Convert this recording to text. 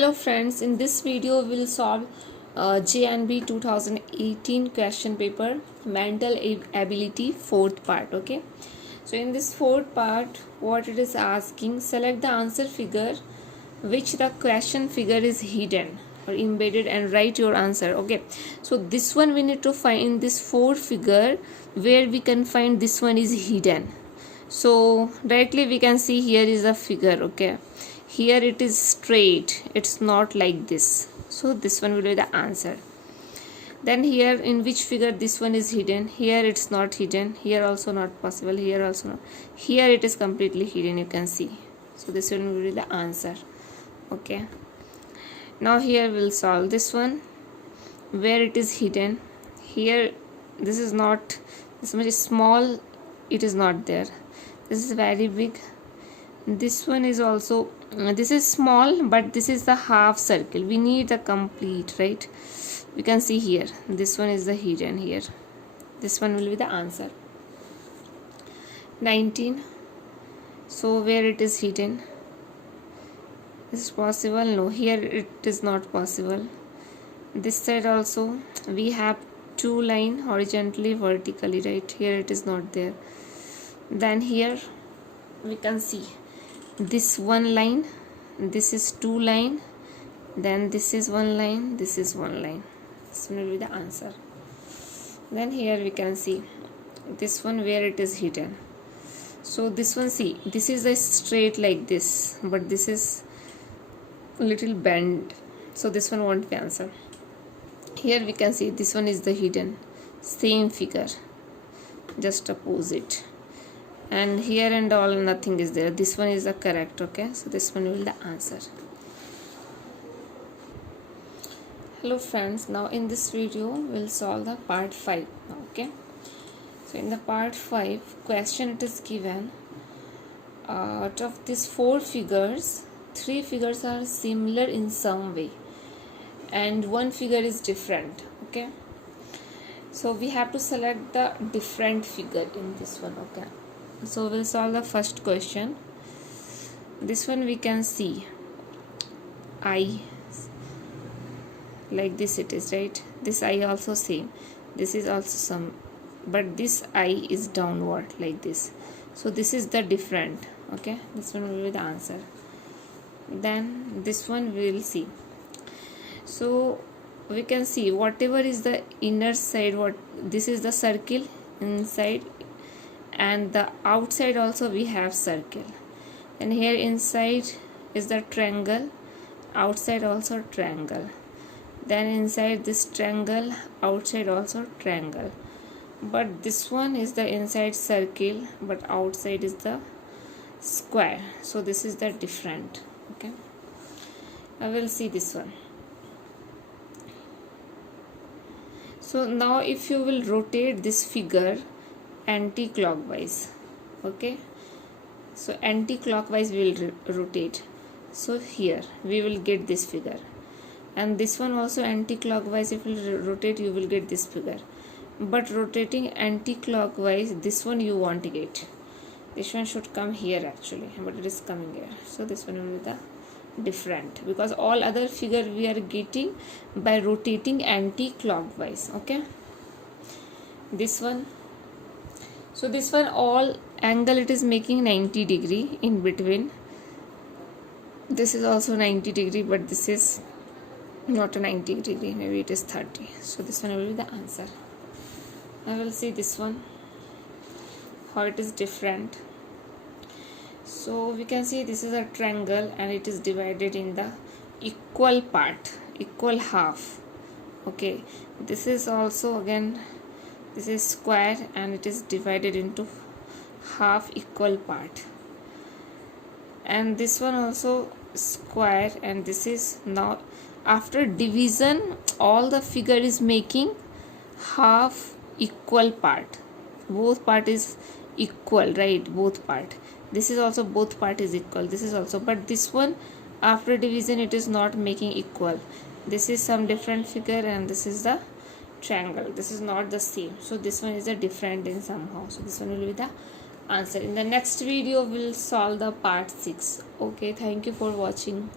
Hello friends, in this video we'll solve JNB 2018 question paper mental ability fourth part. Okay, so in this fourth part what it is asking, select the answer figure which the question figure is hidden or embedded and write your answer. Okay, so this one we need to find in this four figure where we can find this one is hidden. So directly we can see here is a figure. Okay, here it is straight, it's not like this, so this one will be the answer. Then here in which figure this one is hidden, here it's not hidden, here also not possible, here also not, here it is completely hidden, you can see. So this one will be the answer. Okay, now here we'll solve this one where it is hidden. Here this is not, this much small, it is not there, this is very big. This one is also, this is small, but this is the half circle, we need the complete, right? We can see here this one is the hidden here, this one will be the answer. 19. So where it is hidden, is it possible? No, here it is not possible. This side also we have two line horizontally vertically, right? Here it is not there. Then here we can see this one line, this is two line, then this is one line, this is one line, this will be the answer. Then here we can see this one where it is hidden. So this one, see, this is a straight like this, but this is little bend, so this one won't be answer. Here we can see this one is the hidden, same figure, just opposite. And here and all nothing is there, this one is the correct. Okay, so this one will be the answer. Hello friends, now in this video we'll solve the part 5. Okay, so in the part 5 question it is given, out of these four figures, three figures are similar in some way and one figure is different. Okay, so we have to select the different figure in this one. Okay, so we'll solve the first question. This one we can see eye like this, it is right, this eye also same, this is also some, but this eye is downward like this, so this is the different. Okay, this one will be the answer. Then this one we will see. So we can see whatever is the inner side, what this is the circle inside, and the outside also we have circle, and here inside is the triangle, outside also triangle, then inside this triangle, outside also triangle, but this one is the inside circle but outside is the square, so this is the different. Okay, I will see this one. So now if you will rotate this figure anti-clockwise, okay, so anti-clockwise we will rotate, so here we will get this figure, and this one also anti-clockwise, if you rotate you will get this figure, but rotating anti-clockwise this one you want to get, this one should come here actually, but it is coming here, so this one will be the different, because all other figure we are getting by rotating anti-clockwise. Okay, this one, so this one all angle it is making 90 degree in between, this is also 90 degree, but this is not a 90 degree, maybe it is 30, so this one will be the answer. I will see this one how it is different. So we can see this is a triangle and it is divided in the equal part, equal half. Okay, this is also again, this is square and it is divided into half equal part, and this one also square, and this is, now after division all the figure is making half equal part, both part is equal, right? Both part, this is also both part is equal, this is also, but this one after division it is not making equal, this is some different figure and this is the triangle, this is not the same, so this one is a different in somehow, so this one will be the answer. In the next video we'll solve the part 6. Okay, thank you for watching.